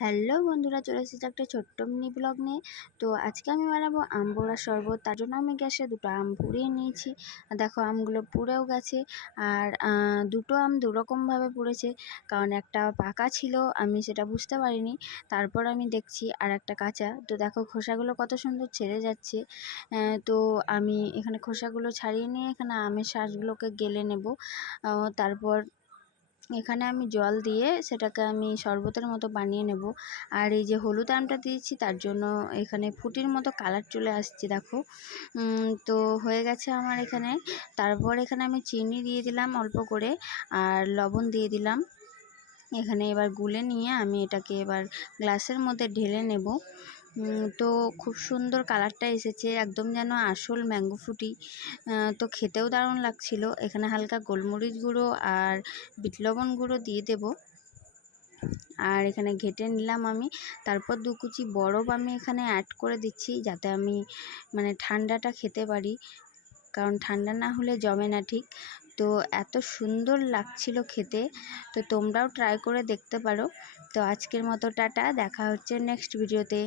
Hello বন্ধুরা, চলে এসেছি একটা ছোট্ট মিনি ব্লগ নিয়ে। তো আজকে আমি বানাবো আম পোড়ার শরবত। তার জন্য আমি গ্যাসে দুটো আম পুড়িয়ে নিয়েছি। দেখো আমগুলো পুড়েও গেছে। আর দুটো আম দুরকমভাবে পুড়েছে, কারণ একটা পাকা ছিল, আমি সেটা বুঝতে পারিনি। তারপর আমি দেখছি আর একটা কাঁচা। তো দেখো খোসাগুলো কত সুন্দর ছেড়ে যাচ্ছে। তো আমি এখানে খোসাগুলো ছাড়িয়ে নিয়ে এখানে আমের শাঁসগুলোকে গেলে নেব। তারপর এখানে আমি জল দিয়ে সেটাকে আমি শরবতের মতো বানিয়ে নেব। আর এই যে হলুদ আমটা দিয়েছি, তার জন্য এখানে ফুটির মতো কালার চলে আসছে দেখো। তো হয়ে গেছে আমার এখানে। তারপর এখানে আমি চিনি দিয়ে দিলাম অল্প করে, আর লবণ দিয়ে দিলাম। এখানে এবার গুলে নিয়ে আমি এটাকে এবার গ্লাসের মধ্যে ঢেলে নেব। তো খুব সুন্দর কালারটা এসেছে, একদম যেন আসল ম্যাঙ্গো ফ্রুটি। তো খেতেও দারুণ লাগছিল। এখানে হালকা গোলমরিচ গুঁড়ো আর বিট লবণ গুঁড়ো দিয়ে দেব। আর এখানে ঘেটে নিলাম আমি। তারপর 2 কুচি বরফ আমি এখানে অ্যাড করে দিচ্ছি, যাতে আমি ঠান্ডাটা খেতে পারি, কারণ ঠান্ডা না হলে জমে না ঠিক। তো এত সুন্দর লাগছিল খেতে। তো তোমরাও ট্রাই করে দেখতে পারো। তো আজকের মতো টাটা, দেখা হচ্ছে নেক্সট ভিডিওতে।